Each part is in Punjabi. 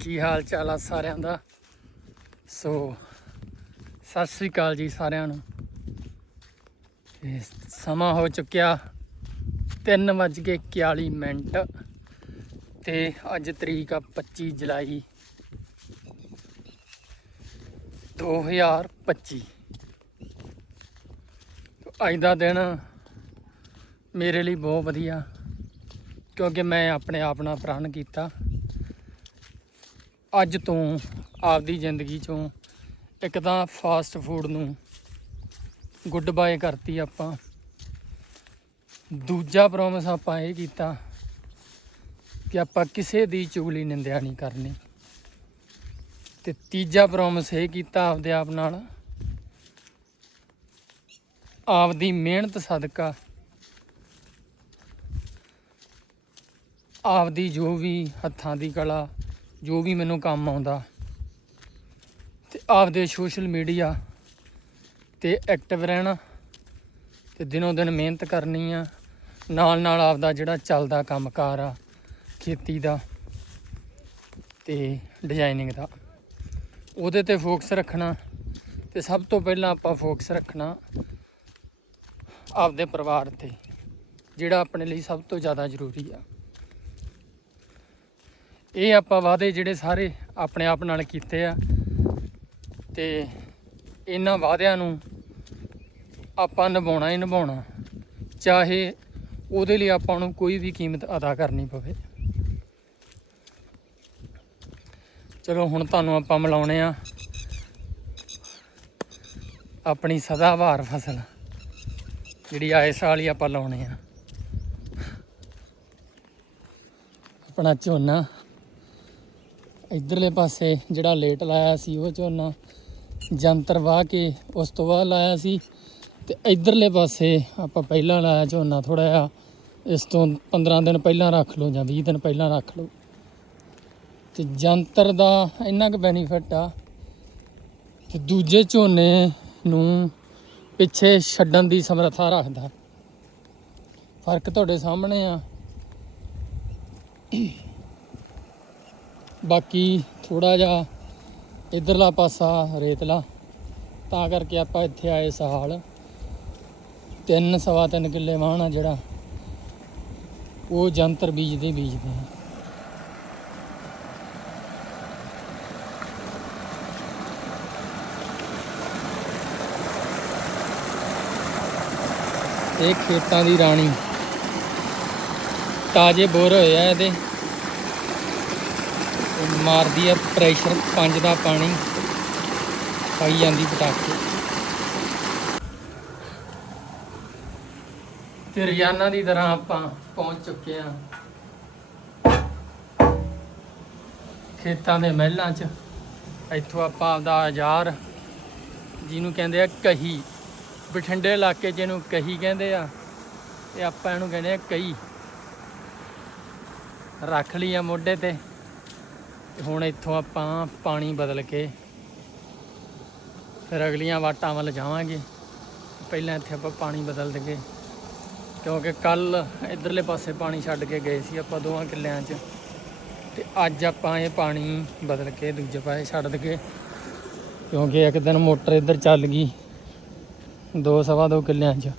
ਕੀ- ਹਾਲ ਚਾਲ ਆ ਸਾਰਿਆਂ ਦਾ? ਸੋ ਸਤਿ ਸ੍ਰੀ ਅਕਾਲ ਜੀ ਸਾਰਿਆਂ ਨੂੰ। ਸਮਾਂ ਹੋ ਚੁੱਕਿਆ 3:41 ਮਿੰਟ ਤੇ ਅੱਜ ਤਰੀਕ ਆ 25 ਜੁਲਾਈ 2025 ਤੋ ਅੱਜ ਦਾ ਦਿਨ ਮੇਰੇ ਲਈ ਬਹੁਤ ਵਧੀਆ ਕਿਉਂਕਿ ਮੈਂ ਆਪਣੇ ਆਪ ਨਾਲ ਪ੍ਰਣ ਕੀਤਾ। ਅੱਜ ਤੋਂ ਆਪਦੀ ਜ਼ਿੰਦਗੀ ਚੋਂ ਇੱਕ ਤਾਂ ਫਾਸਟ ਫੂਡ ਨੂੰ ਗੁੱਡ ਬਾਏ ਕਰਤੀ ਆਪਾਂ। ਦੂਜਾ ਪ੍ਰੋਮਿਸ ਆਪਾਂ ਇਹ ਕੀਤਾ ਕਿ ਆਪਾਂ ਕਿਸੇ ਦੀ ਚੁਗਲੀ ਨਿੰਦਿਆ ਨਹੀਂ ਕਰਨੀ। ਤੇ ਤੀਜਾ ਪ੍ਰੋਮਿਸ ਇਹ ਕੀਤਾ ਆਪਦੇ ਆਪ ਨਾਲ, ਆਪਦੀ ਮਿਹਨਤ ਸਦਕਾ, ਆਪਦੀ ਜੋ ਵੀ ਹੱਥਾਂ ਦੀ ਕਲਾ ਜੋ ਵੀ ਮੈਨੂੰ ਕੰਮ ਆਉਂਦਾ। ਤੇ ਆਪਦੇ ਸੋਸ਼ਲ ਮੀਡੀਆ ਤੇ ਐਕਟਿਵ ਰਹਿਣਾ, ਤੇ ਦਿਨੋਂ ਦਿਨ ਮਿਹਨਤ ਕਰਨੀ ਆ। ਨਾਲ ਨਾਲ ਆਪਦਾ ਜਿਹੜਾ ਚੱਲਦਾ ਕੰਮਕਾਰ ਆ, ਖੇਤੀ ਦਾ ਤੇ ਡਿਜ਼ਾਈਨਿੰਗ ਦਾ। ਉਹਦੇ ਤੇ ਫੋਕਸ ਰੱਖਣਾ, ਤੇ ਸਭ ਤੋਂ ਪਹਿਲਾਂ ਆਪਾਂ ਫੋਕਸ ਰੱਖਣਾ ਆਪਦੇ ਪਰਿਵਾਰ ਤੇ, ਜਿਹੜਾ ਆਪਣੇ ਲਈ ਸਭ ਤੋਂ ਜ਼ਿਆਦਾ ਜ਼ਰੂਰੀ ਆ। ਇਹ ਆਪਾਂ ਵਾਅਦੇ ਜਿਹੜੇ ਸਾਰੇ ਆਪਣੇ ਆਪ ਨਾਲ ਕੀਤੇ ਆ ਤੇ ਇਹਨਾਂ ਵਾਅਦਿਆਂ ਨੂੰ ਆਪਾਂ ਨਿਭਾਉਣਾ ਹੀ ਨਿਭਾਉਣਾ, ਚਾਹੇ ਉਹਦੇ ਲਈ ਆਪਾਂ ਨੂੰ ਕੋਈ ਵੀ ਕੀਮਤ ਅਦਾ ਕਰਨੀ ਪਵੇ। ਚਲੋ, ਹੁਣ ਤੁਹਾਨੂੰ ਆਪਾਂ ਮਿਲਾਉਣੇ ਆ ਆਪਣੀ ਸਦਾਬਹਾਰ ਫਸਲ, ਜਿਹੜੀ ਆਏ ਸਾਲ ਹੀ ਆਪਾਂ ਲਾਉਣੇ ਆ। ਆਪਣਾ ਝੋਨਾ। ਇਧਰਲੇ ਪਾਸੇ ਜਿਹੜਾ ਲੇਟ ਲਾਇਆ ਸੀ, ਉਹ ਝੋਨਾ ਜੰਤਰ ਵਾਹ ਕੇ ਉਸ ਤੋਂ ਬਾਅਦ ਲਾਇਆ ਸੀ ਤੇ ਇਧਰਲੇ ਪਾਸੇ ਆਪਾਂ ਪਹਿਲਾਂ ਲਾਇਆ ਝੋਨਾ ਥੋੜਾ ਜਿਹਾ। ਇਸ ਤੋਂ 15 ਦਿਨ ਪਹਿਲਾਂ ਰੱਖ ਲਓ ਜਾਂ 20 ਦਿਨ ਪਹਿਲਾਂ ਰੱਖ ਲਓ। ਤੇ ਜੰਤਰ ਦਾ ਇੰਨਾ ਕੁ ਬੈਨੀਫਿਟ ਆ ਕਿ ਦੂਜੇ ਝੋਨੇ ਨੂੰ ਪਿੱਛੇ ਛੱਡਣ ਦੀ ਸਮਰੱਥਾ ਰੱਖਦਾ। ਫ਼ਰਕ ਤੁਹਾਡੇ ਸਾਹਮਣੇ ਆ। ਬਾਕੀ ਥੋੜਾ ਜਿਹਾ ਇਧਰਲਾ ਪਾਸਾ ਰੇਤਲਾ, ਤਾਂ ਕਰਕੇ ਆਪਾਂ ਇੱਥੇ ਆਏ ਸਹਾਲ। ਤਿੰਨ, ਸਵਾ ਤਿੰਨ ਕਿੱਲੇ ਵਾਹਣ ਆ ਜਿਹੜਾ, ਉਹ ਜੰਤਰ ਬੀਜਦੇ ਬੀਜਦੇ ਆ। ਇਹ ਖੇਤਾਂ ਦੀ ਰਾਣੀ। ਤਾਜ਼ੇ ਬੋਰ ਹੋਏ ਆ ਇਹਦੇ। ਮਾਰਦੀ ਆ ਪ੍ਰੈਸ਼ਰ ਪੰਜ ਦਾ ਪਾਣੀ, ਪਾਈ ਜਾਂਦੀ ਪਟਾਕੇ। ਤੇ ਰੋਜ਼ਾਨਾ ਦੀ ਤਰ੍ਹਾਂ ਆਪਾਂ ਪਹੁੰਚ ਚੁੱਕੇ ਆ ਖੇਤਾਂ ਦੇ ਮਹਿਲਾਂ 'ਚ, ਇੱਥੋਂ ਆਪਾਂ ਆਪਦਾ ਆਜ਼ਾਰ ਜਿਹਨੂੰ ਕਹਿੰਦੇ ਆ ਕਹੀ। ਬਠਿੰਡੇ ਇਲਾਕੇ ਜਿਹਨੂੰ ਕਹੀ ਕਹਿੰਦੇ ਆ, ਤੇ ਆਪਾਂ ਇਹਨੂੰ ਕਹਿੰਦੇ ਆ ਕਹੀ। ਰੱਖ ਲਈ ਆ ਮੋਢੇ ਤੇ। ਹੁਣ ਇੱਥੋਂ ਆਪਾਂ ਪਾਣੀ ਬਦਲ ਕੇ ਫਿਰ ਅਗਲੀਆਂ ਵਾਟਾਂ ਵੱਲ ਜਾਵਾਂਗੇ। ਪਹਿਲਾਂ ਇੱਥੇ ਆਪਾਂ ਪਾਣੀ ਬਦਲ ਦਗੇ ਕਿਉਂਕਿ ਕੱਲ ਇਧਰਲੇ ਪਾਸੇ ਪਾਣੀ ਛੱਡ ਕੇ ਗਏ ਸੀ ਆਪਾਂ ਦੋਵਾਂ ਕਿੱਲਿਆਂ 'ਚ। ਤੇ ਅੱਜ ਆਪਾਂ ਇਹ ਪਾਣੀ ਬਦਲ ਕੇ ਦੂਜੇ ਪਾਸੇ ਛੱਡ ਦਗੇ ਕਿਉਂਕਿ ਇੱਕ ਦਿਨ ਮੋਟਰ ਇੱਧਰ ਚੱਲ ਗਈ ਦੋ ਸਵਾ ਦੋ ਕਿੱਲਿਆਂ 'ਚ।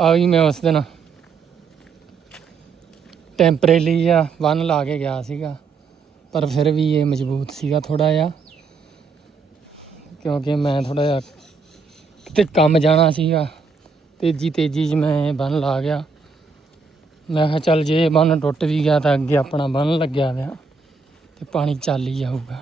ਆ ਵੀ ਮੈਂ ਉਸ ਦਿਨ। ਟੈਂਪਰੇਰੀ ਜਾਂ ਬੰਨ ਲਾ ਕੇ ਗਿਆ ਸੀਗਾ, ਪਰ ਫਿਰ ਵੀ ਇਹ ਮਜ਼ਬੂਤ ਸੀਗਾ ਥੋੜਾ ਜਿਹਾ, ਕਿਉਂਕਿ ਮੈਂ ਥੋੜਾ ਜਿਹਾ ਕਿਤੇ ਕੰਮ ਜਾਣਾ ਸੀਗਾ, ਤੇਜ਼ੀ ਤੇਜ਼ੀ 'ਚ ਮੈਂ ਬੰਨ ਲਾ ਗਿਆ। ਮੈਂ ਕਿਹਾ ਚੱਲ ਜੇ ਬੰਨ ਟੁੱਟ ਵੀ ਗਿਆ ਤਾਂ ਅੱਗੇ ਆਪਣਾ ਬੰਨ ਲੱਗਿਆ ਹੋਇਆ ਤੇ ਪਾਣੀ ਚੱਲ ਹੀ ਜਾਊਗਾ।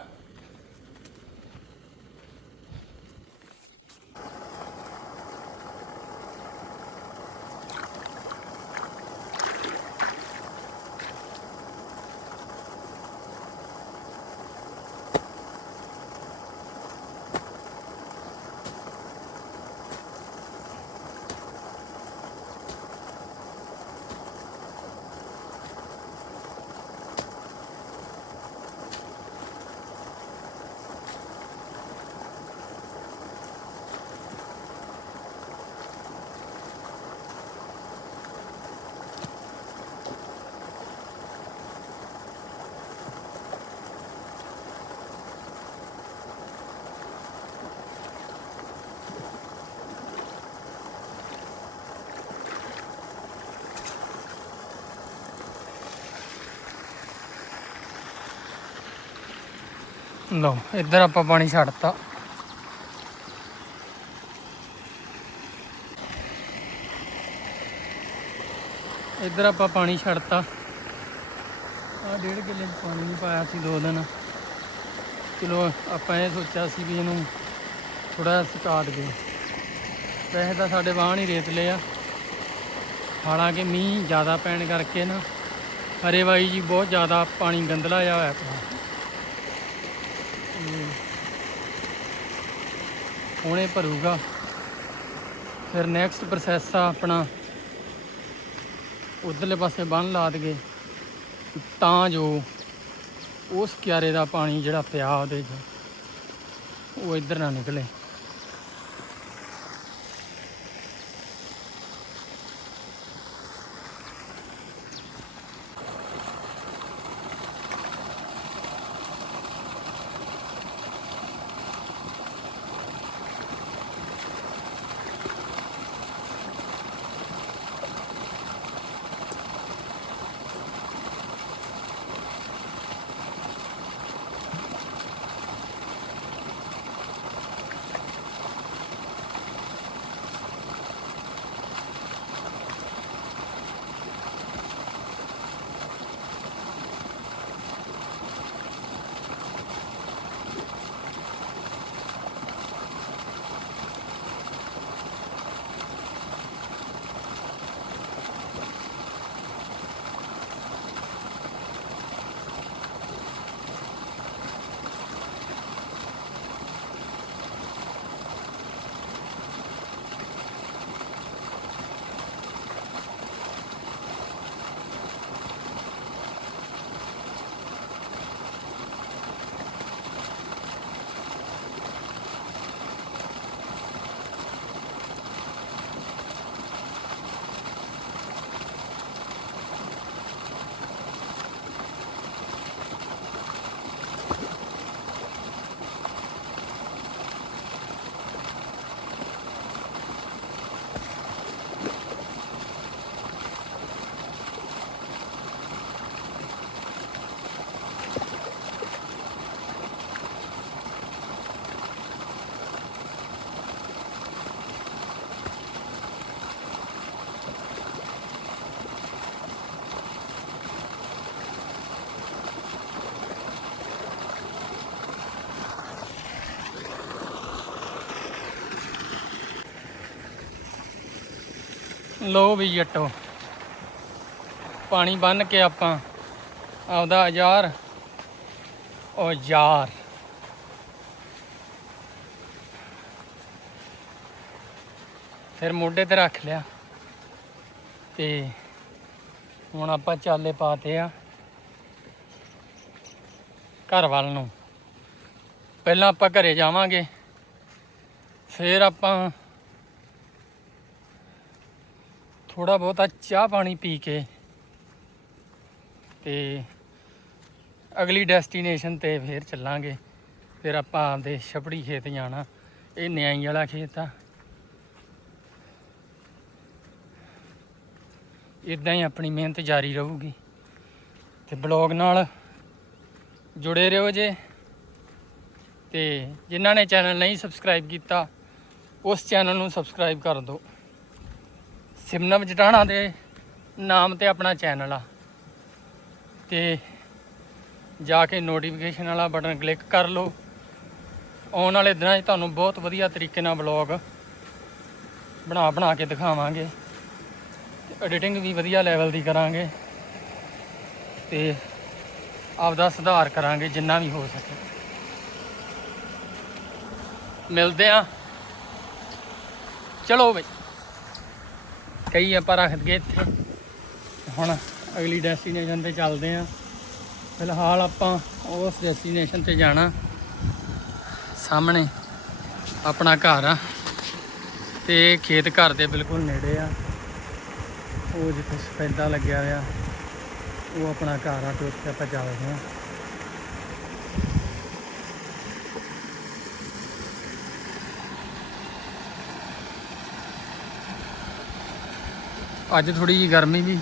ਲਓ, ਇੱਧਰ ਆਪਾਂ ਪਾਣੀ ਛੱਡਤਾ। ਇੱਧਰ ਆਪਾਂ ਪਾਣੀ ਛੱਡਤਾ। ਆ ਡੇਢ ਕਿੱਲੇ ਪਾਣੀ ਨਹੀਂ ਪਾਇਆ ਸੀ ਦੋ ਦਿਨ। ਚਲੋ, ਆਪਾਂ ਇਹ ਸੋਚਿਆ ਸੀ ਵੀ ਇਹਨੂੰ ਥੋੜਾ ਸੁਕਾ ਦਈਏ। ਵੈਸੇ ਤਾਂ ਸਾਡੇ ਵਾਹਣ ਹੀ ਰੇਤ ਆ। ਹਾਲਾਂਕਿ ਮੀਂਹ ਜ਼ਿਆਦਾ ਪੈਣ ਕਰਕੇ ਨਾ ਹਰੇਵਾਈ ਜੀ ਬਹੁਤ ਜ਼ਿਆਦਾ ਪਾਣੀ ਗੰਦਲਾ ਜਿਹਾ ਹੋਇਆ ਪਿਆ। ਹੁਣੇ ਭਰੂਗਾ। ਫਿਰ ਨੈਕਸਟ ਪ੍ਰੋਸੈਸ ਆ ਆਪਣਾ। ਉਧਰਲੇ ਪਾਸੇ ਬੰਨ ਲਾ ਦਗੇ ਤਾਂ ਜੋ ਉਸ ਕਿਆਰੇ ਦਾ ਪਾਣੀ ਜਿਹੜਾ ਪਿਆ ਉਹਦੇ 'ਚ, ਉਹ ਇੱਧਰ ਨਾ ਨਿਕਲੇ। ਲੋ ਵੀ ਜੱਟੋ। ਪਾਣੀ ਬੰਨ ਕੇ ਆਪਾਂ ਆਪਦਾ ਯਾਰ ਉਹ ਯਾਰ ਫਿਰ ਮੋਢੇ ਤੇ ਰੱਖ ਲਿਆ ਤੇ ਹੁਣ ਆਪਾਂ ਚਾਲੇ ਪਾਤੇ ਆ ਘਰ ਵੱਲ ਨੂੰ। ਪਹਿਲਾਂ ਆਪਾਂ ਘਰੇ ਜਾਵਾਂਗੇ, ਫਿਰ ਆਪਾਂ ਥੋੜਾ ਬਹੁਤਾ ਚਾਹ ਪਾਣੀ ਪੀ ਕੇ ਤੇ ਅਗਲੀ ਡੈਸਟੀਨੇਸ਼ਨ ਤੇ ਫੇਰ ਚੱਲਾਂਗੇ। ਫਿਰ ਆਪਾਂ ਆਪਦੇ ਛਪੜੀ ਖੇਤ ਜਾਣਾ। ਇਹ ਨਿਆਈ ਵਾਲਾ ਖੇਤ ਆ। ਇਦਾਂ ਹੀ ਆਪਣੀ ਮਿਹਨਤ ਜਾਰੀ ਰਹੂਗੀ। ਤੇ ਬਲੌਗ ਨਾਲ ਜੁੜੇ ਰਹੋ ਜੇ। ਤੇ ਜਿਨ੍ਹਾਂ ਨੇ ਚੈਨਲ ਨਹੀਂ ਸਬਸਕ੍ਰਾਈਬ ਕੀਤਾ, ਉਸ ਚੈਨਲ ਨੂੰ ਸਬਸਕ੍ਰਾਈਬ ਕਰ ਦਿਓ। ਸਿਮਨਮ ਜਟਾਣਾ ਦੇ ਨਾਮ ਤੇ ਆਪਣਾ ਚੈਨਲ ਆ। ਤੇ ਜਾ ਕੇ ਨੋਟੀਫਿਕੇਸ਼ਨ ਵਾਲਾ ਬਟਨ ਕਲਿੱਕ ਕਰ ਲਓ। ਆਉਣ ਵਾਲੇ ਦਿਨਾਂ 'ਚ ਤੁਹਾਨੂੰ ਬਹੁਤ ਵਧੀਆ ਤਰੀਕੇ ਨਾਲ ਵਲੌਗ ਬਣਾ ਬਣਾ ਕੇ ਦਿਖਾਵਾਂਗੇ। ਐਡੀਟਿੰਗ ਵੀ ਵਧੀਆ ਲੈਵਲ ਦੀ ਕਰਾਂਗੇ। ਤੇ ਆਪਦਾ ਸੁਧਾਰ ਕਰਾਂਗੇ ਜਿੰਨਾ ਵੀ ਹੋ ਸਕੇ। ਮਿਲਦੇ ਆ ਚਲੋ ਬਈ। ਕਈ ਆਪਾਂ ਰੱਖ ਦਈਏ ਇੱਥੇ। ਹੁਣ ਅਗਲੀ ਡੈਸਟੀਨੇਸ਼ਨ ਤੇ ਚੱਲਦੇ ਆਂ। ਫਿਲਹਾਲ ਆਪਾਂ ਉਸ ਡੈਸਟੀਨੇਸ਼ਨ ਤੇ ਜਾਣਾ। ਸਾਹਮਣੇ ਆਪਣਾ ਘਰ ਆ। ਤੇ ਖੇਤ ਘਰ ਦੇ ਬਿਲਕੁਲ ਨੇੜੇ ਆ। ਉਹ ਜਿੱਥੇ ਸਫੈਦਾ ਲੱਗਿਆ ਹੋਇਆ, ਉਹ ਆਪਣਾ ਘਰ ਆ, ਤੇ ਉੱਥੇ ਆਪਾਂ ਚੱਲਦੇ ਹਾਂ ਅੱਜ ਥੋੜੀ ਜੀ ਗਰਮੀ ਵੀ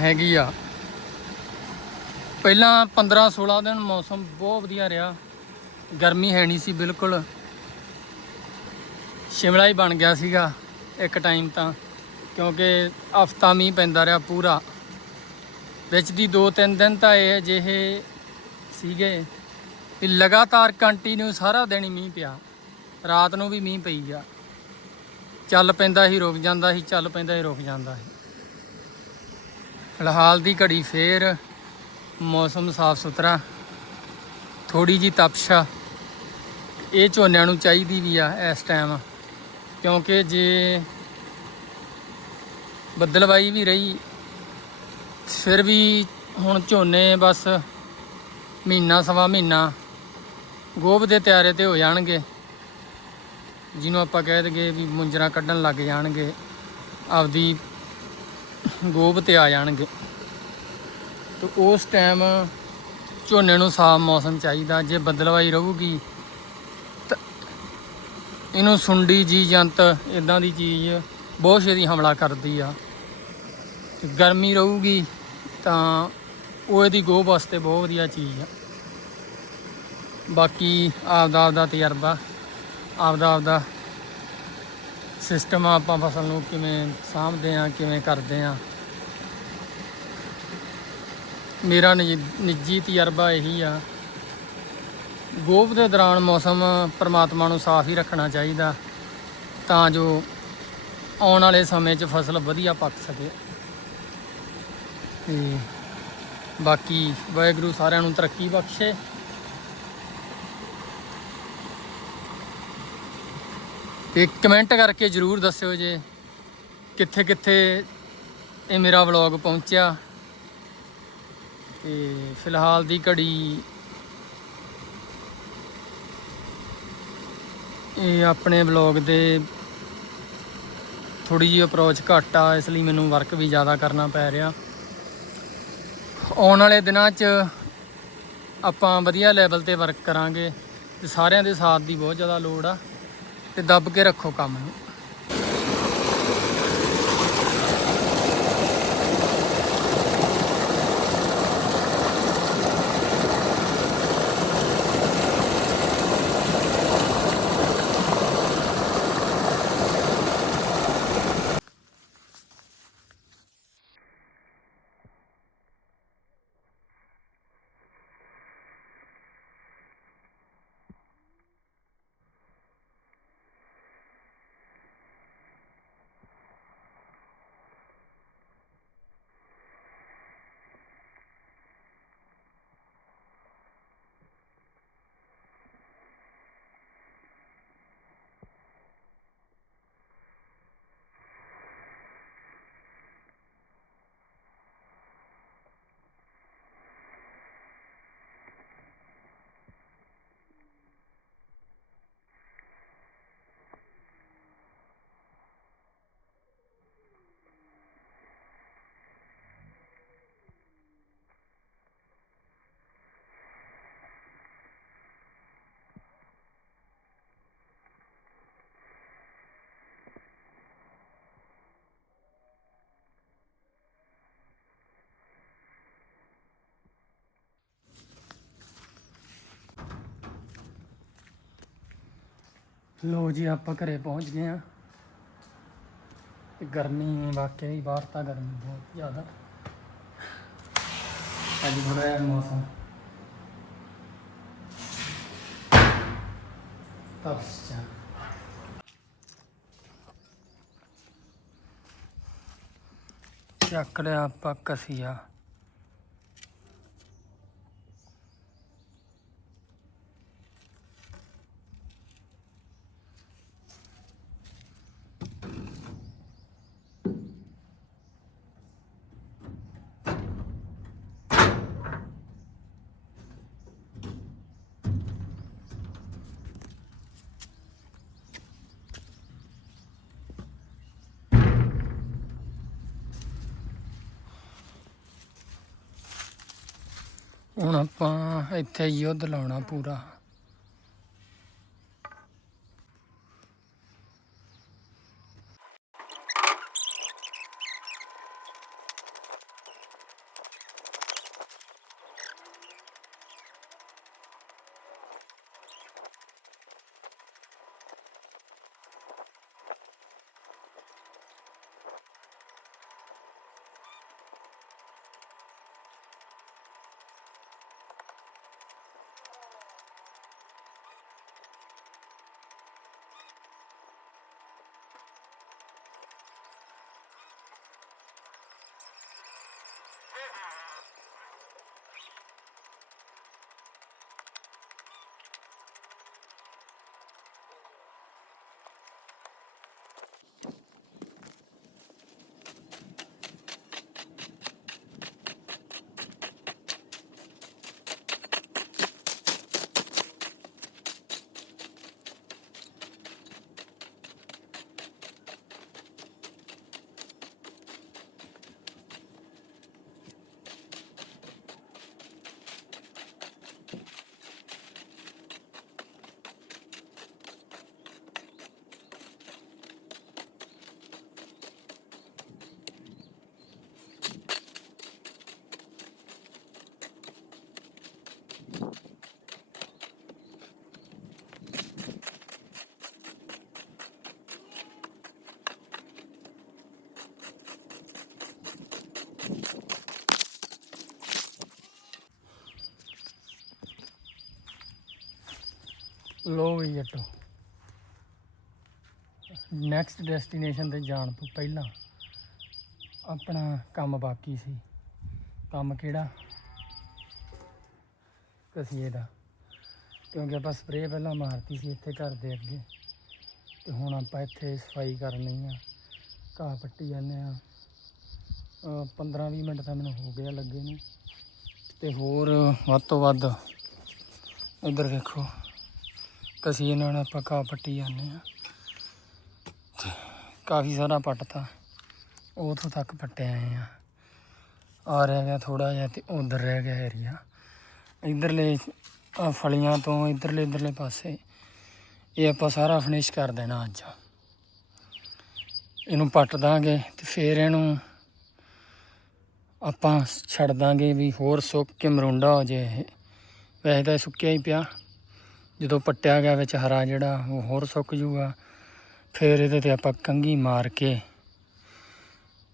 ਹੈਗੀ ਆ। ਪਹਿਲਾਂ 15 16 ਦਿਨ ਮੌਸਮ ਬਹੁਤ ਵਧੀਆ ਰਿਹਾ। ਗਰਮੀ ਹੈ ਨਹੀਂ ਸੀ ਬਿਲਕੁਲ। ਸ਼ਿਮਲਾ ਹੀ ਬਣ ਗਿਆ ਸੀਗਾ ਇੱਕ ਟਾਈਮ ਤਾਂ, ਕਿਉਂਕਿ ਹਫਤਾ ਮੀਂਹ ਪੈਂਦਾ ਰਿਹਾ ਪੂਰਾ। ਵਿੱਚ ਦੀ 2-3 ਦਿਨ ਤਾਂ ਇਹ ਜਿਹੇ ਸੀਗੇ ਵੀ ਲਗਾਤਾਰ ਕੰਟੀਨਿਊ ਸਾਰਾ ਦਿਨ ਹੀ ਮੀਂਹ ਪਿਆ। ਰਾਤ ਨੂੰ ਵੀ ਮੀਂਹ ਪਈ ਗਿਆ ਚੱਲ ਪੈਂਦਾ ਹੀ ਰੁਕ ਜਾਂਦਾ ਸੀ, ਚੱਲ ਪੈਂਦਾ ਹੀ ਰੁਕ ਜਾਂਦਾ ਸੀ। ਫਿਲਹਾਲ ਦੀ ਘੜੀ ਫੇਰ ਮੌਸਮ ਸਾਫ਼ ਸੁਥਰਾ ਥੋੜੀ ਜੀ ਤਪਸ਼ਾ ਇਹ ਝੋਨਿਆਂ ਨੂੰ ਚਾਹੀਦੀ ਵੀ ਆ ਇਸ ਟਾਈਮ, ਕਿਉਂਕਿ ਜੇ ਬੱਦਲਵਾਈ ਵੀ ਰਹੀ, ਫਿਰ ਵੀ ਹੁਣ ਝੋਨੇ ਬਸ ਮਹੀਨਾ ਸਵਾ ਮਹੀਨਾ, ਗੋਭ ਦੇ ਤਿਆਰੇ ਤੇ ਹੋ ਜਾਣਗੇ। ਜਿਹਨੂੰ ਆਪਾਂ ਕਹਿ ਦਈਏ ਵੀ ਮੁੰਜਰਾ ਕੱਢਣ ਲੱਗ ਜਾਣਗੇ, ਆਪਦੀ ਗੋਭ ਤੇ ਆ ਜਾਣਗੇ। ਤੇ ਉਸ ਟਾਈਮ ਝੋਨੇ ਨੂੰ ਸਾਫ਼ ਮੌਸਮ ਚਾਹੀਦਾ, ਜੇ ਬਦਲਵਾਈ ਰਹੂਗੀ ਤਾਂ ਇਹਨੂੰ ਸੁੰਡੀ ਜੀ ਜੰਤ ਇਦਾਂ ਦੀ ਚੀਜ਼ ਬਹੁਤ ਛੇਤੀ ਹਮਲਾ ਕਰਦੀ ਆ। ਤੇ ਗਰਮੀ ਰਹੂਗੀ ਤਾਂ ਉਹ ਇਹਦੀ ਗੋਹ ਵਾਸਤੇ ਬਹੁਤ ਵਧੀਆ ਚੀਜ਼ ਆ। ਬਾਕੀ ਆਪਦਾ ਆਪਦਾ ਤਜਰਬਾ। ਆਪਦਾ ਆਪਦਾ ਸਿਸਟਮ ਆ, ਆਪਾਂ ਫਸਲ ਨੂੰ ਕਿਵੇਂ ਸਾਂਭਦੇ ਆ, ਕਿਵੇਂ ਕਰਦੇ ਆ। ਮੇਰਾ ਨਿੱਜੀ ਤਜਰਬਾ ਇਹੀ ਆ। ਗੋਭ ਦੇ ਦੌਰਾਨ ਮੌਸਮ ਪਰਮਾਤਮਾ ਨੂੰ ਸਾਫ਼ ਹੀ ਰੱਖਣਾ ਚਾਹੀਦਾ, ਤਾਂ ਜੋ ਆਉਣ ਵਾਲੇ ਸਮੇਂ 'ਚ ਫਸਲ ਵਧੀਆ ਪੱਕ ਸਕੇ। ਤੇ ਬਾਕੀ ਵਾਹਿਗੁਰੂ ਸਾਰਿਆਂ ਨੂੰ ਤਰੱਕੀ ਬਖਸ਼ੇ। ਤੇ ਕਮੈਂਟ ਕਰਕੇ ਜਰੂਰ ਦੱਸਿਓ ਜੇ ਕਿੱਥੇ ਕਿੱਥੇ ਇਹ ਮੇਰਾ ਵਲੌਗ ਪਹੁੰਚਿਆ। ਤੇ ਫਿਲਹਾਲ ਦੀ ਘੜੀ ਇਹ ਆਪਣੇ ਵਲੌਗ ਦੇ ਥੋੜੀ ਜਿਹੀ ਅਪਰੋਚ ਘੱਟ ਆ, ਇਸ ਲਈ ਮੈਨੂੰ ਵਰਕ ਵੀ ਜ਼ਿਆਦਾ ਕਰਨਾ ਪੈ ਰਿਹਾ। ਆਉਣ ਵਾਲੇ ਦਿਨਾਂ 'ਚ ਆਪਾਂ ਵਧੀਆ ਲੈਵਲ ਤੇ ਵਰਕ ਕਰਾਂਗੇ ਤੇ ਸਾਰਿਆਂ ਦੇ ਸਾਥ ਦੀ ਬਹੁਤ ਜ਼ਿਆਦਾ ਲੋੜ ਆ। ਤੇ ਦੱਬ ਕੇ ਰੱਖੋ ਕੰਮ ਨੂੰ। ਲੋ ਜੀ ਆਪਾਂ ਘਰੇ ਪਹੁੰਚ ਗਏ ਆ ਤੇ ਗਰਮੀ ਵਾਕਿਆ ਹੀ ਬਾਹਰ ਤਾਂ ਗਰਮੀ ਬਹੁਤ ਜ਼ਿਆਦਾ ਅੱਜ ਥੋੜਾ ਜਿਹਾ ਮੌਸਮ ਤਪਸ ਚ ਆ। ਚੱਕ ਲਿਆ ਆਪਾਂ ਕਸੀਆ ਹੁਣ ਆਪਾਂ ਇੱਥੇ ਯੁੱਧ ਲਾਉਣਾ ਪੂਰਾ। ਲੋ ਵੀ ਜੱਟੋ। ਨੈਕਸਟ ਡੈਸਟੀਨੇਸ਼ਨ ਤੇ ਜਾਣ ਤੋਂ ਪਹਿਲਾਂ ਆਪਣਾ ਕੰਮ ਬਾਕੀ ਸੀ। ਕੰਮ ਕਿਹੜਾ? ਕਸੀਏ ਦਾ। ਕਿਉਂਕਿ ਆਪਾਂ ਸਪਰੇਅ ਪਹਿਲਾਂ ਮਾਰਤੀ ਸੀ ਇੱਥੇ ਘਰ ਦੇ ਅੱਗੇ। ਤੇ ਹੁਣ ਆਪਾਂ ਇੱਥੇ ਸਫ਼ਾਈ ਕਰਨੀ ਆ। ਘਾਹ ਪੱਟੀ ਜਾਂਦੇ ਆ। 15-20 ਮਿੰਟ ਤਾਂ ਮੈਨੂੰ ਹੋ ਗਿਆ ਲੱਗੇ ਨੂੰ। ਤੇ ਹੋਰ ਵੱਧ ਤੋਂ ਵੱਧ ਇੱਧਰ ਵੇਖੋ। ਕਸੀਏ ਨਾਲ ਆਪਾਂ ਘਾਹ ਪੱਟੀ ਜਾਂਦੇ ਆ ਕਾਫੀ ਸਾਰਾ ਪੱਟਤਾ ਉਥੋਂ ਤੱਕ ਪੱਟੇ ਆਏ ਆ ਆ ਰਹਿ ਗਿਆ ਥੋੜਾ ਜਿਹਾ ਤੇ ਉਧਰ ਰਹਿ ਗਿਆ ਏਰੀਆ ਇਧਰਲੇ ਫਲੀਆਂ ਤੋਂ ਇਧਰਲੇ ਇਧਰਲੇ ਪਾਸੇ ਇਹ ਆਪਾਂ ਸਾਰਾ ਫਿਨਿਸ਼ ਕਰ ਦੇਣਾ ਅੱਜ। ਇਹਨੂੰ ਪੱਟ ਦਾਂਗੇ ਤੇ ਫਿਰ ਇਹਨੂੰ ਆਪਾਂ ਛੱਡ ਦਾਂਗੇ ਵੀ ਹੋਰ ਸੁੱਕ ਕੇ ਮਰੁੰਡਾ ਹੋ ਜੇ ਇਹ। ਵੈਸੇ ਤਾਂ ਇਹ ਸੁੱਕਿਆ ਹੀ ਪਿਆ। ਜਦੋਂ ਪੱਟਿਆ ਗਿਆ ਵਿੱਚ ਹਰਾ ਜਿਹੜਾ, ਉਹ ਹੋਰ ਸੁੱਕ ਜੂਗਾ ਫਿਰ ਇਹਦੇ ਤੇ ਆਪਾਂ ਕੰਗੀ ਮਾਰ ਕੇ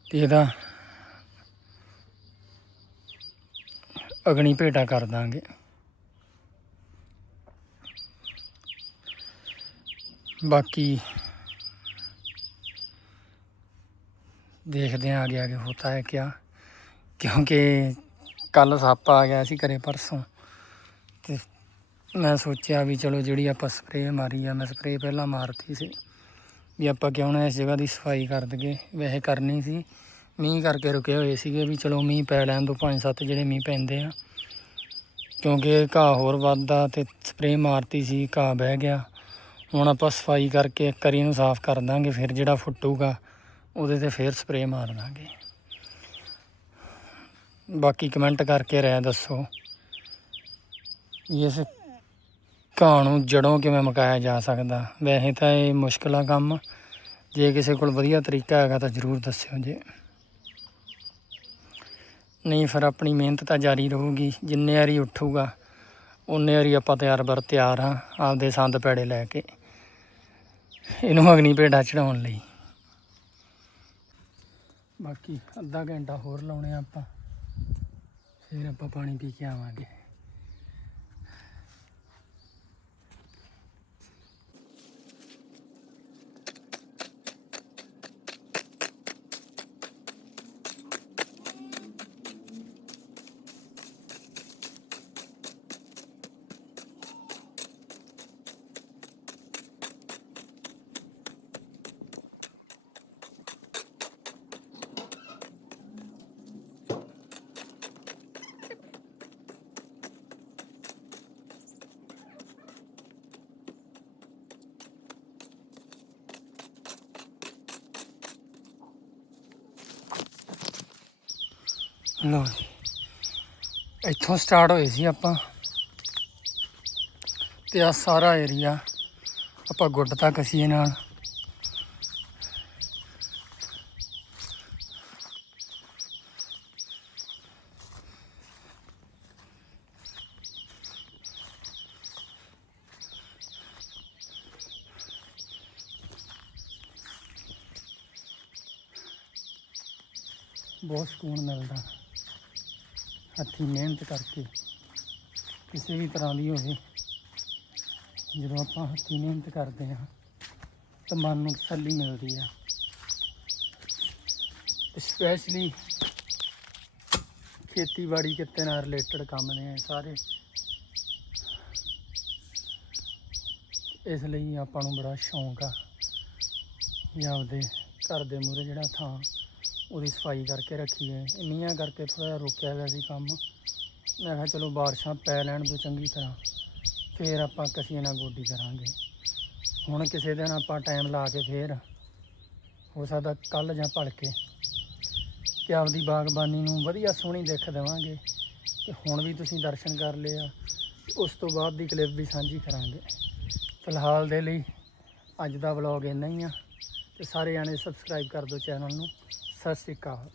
ਤੇ ਇਹਦਾ ਅਗਣੀ ਭੇਟਾ ਕਰ ਦਾਂਗੇ। ਬਾਕੀ ਦੇਖਦੇ ਆ ਅੱਗੇ ਅੱਗੇ ਹੁੰਦਾ ਹੈ ਕਿਆ, ਕਿਉਂਕਿ ਕੱਲ ਸੱਪ ਆ ਗਿਆ ਸੀ ਘਰੇ ਪਰਸੋਂ ਤੇ ਮੈਂ ਸੋਚਿਆ ਵੀ ਚਲੋ ਜਿਹੜੀ ਆਪਾਂ ਸਪਰੇਅ ਮਾਰੀ ਆ, ਮੈਂ ਸਪਰੇਅ ਪਹਿਲਾਂ ਮਾਰਤੀ ਸੀ। ਵੀ ਆਪਾਂ ਕਿਉਂ ਨਾ ਇਸ ਜਗ੍ਹਾ ਦੀ ਸਫ਼ਾਈ ਕਰ ਦਈਏ। ਵੈਸੇ ਕਰਨੀ ਸੀ। ਮੀਂਹ ਕਰਕੇ ਰੁਕੇ ਹੋਏ ਸੀਗੇ ਵੀ ਚਲੋ ਮੀਂਹ ਪੈ ਲੈਣ ਤੋਂ ਪੰਜ ਸੱਤ ਜਿਹੜੇ ਮੀਂਹ ਪੈਂਦੇ ਆ। ਕਿਉਂਕਿ ਘਾਹ ਹੋਰ ਵੱਧਦਾ ਤੇ ਸਪਰੇਅ ਮਾਰਤੀ ਸੀ, ਘਾਹ ਬਹਿ ਗਿਆ। ਹੁਣ ਆਪਾਂ ਸਫ਼ਾਈ ਕਰਕੇ ਕਰੀ ਨੂੰ ਸਾਫ਼ ਕਰ ਦਾਂਗੇ, ਫਿਰ ਜਿਹੜਾ ਫੁੱਟੂਗਾ, ਉਹਦੇ ਤੇ ਫਿਰ ਸਪਰੇਅ ਮਾਰ ਦਾਂਗੇ। ਬਾਕੀ ਕਮੈਂਟ ਕਰਕੇ ਰਹਿ ਦੱਸੋ। ਇਸ ਘਾਹ ਨੂੰ ਜੜੋਂ ਕਿਵੇਂ ਮਕਾਇਆ ਜਾ ਸਕਦਾ? ਵੈਸੇ ਤਾਂ ਇਹ ਮੁਸ਼ਕਿਲ ਆ। ਕੰਮ ਜੇ ਕਿਸੇ ਕੋਲ ਵਧੀਆ ਤਰੀਕਾ ਹੈਗਾ ਤਾਂ ਜ਼ਰੂਰ ਦੱਸਿਓ ਜੇ। ਨਹੀਂ ਫਿਰ ਆਪਣੀ ਮਿਹਨਤ ਤਾਂ ਜਾਰੀ ਰਹੂਗੀ। ਜਿੰਨੇ ਵਾਰੀ ਉੱਠੂਗਾ, ਉਨੇ ਵਾਰੀ ਆਪਾਂ ਤਿਆਰ ਬਰ ਤਿਆਰ ਹਾਂ ਆਪਦੇ ਸੰਦ ਪੈੜੇ ਲੈ ਕੇ। ਇਹਨੂੰ ਅਗਨੀ ਭੇਟਾ ਚੜਾਉਣ ਲਈ। ਬਾਕੀ ਅੱਧਾ ਘੰਟਾ ਹੋਰ ਲਾਉਣੇ ਆ ਆਪਾਂ। ਫਿਰ ਆਪਾਂ ਪਾਣੀ ਪੀ ਕੇ ਆਵਾਂਗੇ। ਲੋ ਇੱਥੋਂ ਸਟਾਰਟ ਹੋਏ ਸੀ ਆਪਾਂ। ਤੇ ਆ ਸਾਰਾ ਏਰੀਆ ਆਪਾਂ ਗੁੱਡ ਤੱਕ ਅਸੀਂ ਨਾਲ। ਬਹੁਤ ਸਕੂਨ ਮਿਲਦਾ। ਹੱਥੀਂ ਮਿਹਨਤ ਕਰਕੇ ਕਿਸੇ ਵੀ ਤਰ੍ਹਾਂ ਦੀ ਹੋਵੇ, ਜਦੋਂ ਆਪਾਂ ਹੱਥੀਂ ਮਿਹਨਤ ਕਰਦੇ ਹਾਂ, ਤਾਂ ਮਨ ਨੂੰ ਤਸੱਲੀ ਮਿਲਦੀ ਆ। ਸਪੈਸ਼ਲੀ ਖੇਤੀਬਾੜੀ ਕਿੱਤੇ ਨਾਲ ਰਿਲੇਟਡ ਕੰਮ ਨੇ ਸਾਰੇ। ਇਸ ਲਈ ਆਪਾਂ ਨੂੰ ਬੜਾ ਸ਼ੌਂਕ ਆ, ਵੀ ਆਪਦੇ ਘਰ ਦੇ ਮੂਹਰੇ ਜਿਹੜਾ ਥਾਂ ਉਹਦੀ ਸਫ਼ਾਈ ਕਰਕੇ ਰੱਖੀ ਹੈ ਇੰਨੀਆਂ ਕਰਕੇ ਥੋੜਾ ਜਿਹਾ ਰੁਕਿਆ ਹੋਇਆ ਸੀ ਕੰਮ। ਮੈਂ ਕਿਹਾ ਚਲੋ ਬਾਰਿਸ਼ਾਂ ਪੈ ਲੈਣ ਦੋ ਚੰਗੀ ਤਰ੍ਹਾਂ। ਫੇਰ ਆਪਾਂ ਕਸੀਆਂ ਨਾਲ ਗੋਡੀ ਕਰਾਂਗੇ। ਹੁਣ ਕਿਸੇ ਦਿਨ ਆਪਾਂ ਟਾਈਮ ਲਾ ਕੇ ਫੇਰ ਹੋ ਸਕਦਾ ਕੱਲ ਜਾਂ ਭਲਕੇ ਕਿ ਆਪਦੀ ਬਾਗਬਾਨੀ ਨੂੰ ਵਧੀਆ ਸੋਹਣੀ ਦੇਖ ਦੇਵਾਂਗੇ। ਤੇ ਹੁਣ ਵੀ ਤੁਸੀਂ ਦਰਸ਼ਨ ਕਰ ਲਏ ਆ। ਉਸ ਤੋਂ ਬਾਅਦ ਦੀ ਕਲਿੱਪ ਵੀ ਸਾਂਝੀ ਕਰਾਂਗੇ। ਫਿਲਹਾਲ ਦੇ ਲਈ ਅੱਜ ਦਾ ਵਲੌਗ ਇੰਨਾ ਹੀ ਆ। ਤੇ ਸਾਰੇ ਜਾਣੇ ਸਬਸਕ੍ਰਾਈਬ ਕਰ ਦਿਓ ਚੈਨਲ ਨੂੰ। ਸਤਿ ਸ਼੍ਰੀ ਅਕਾਲ।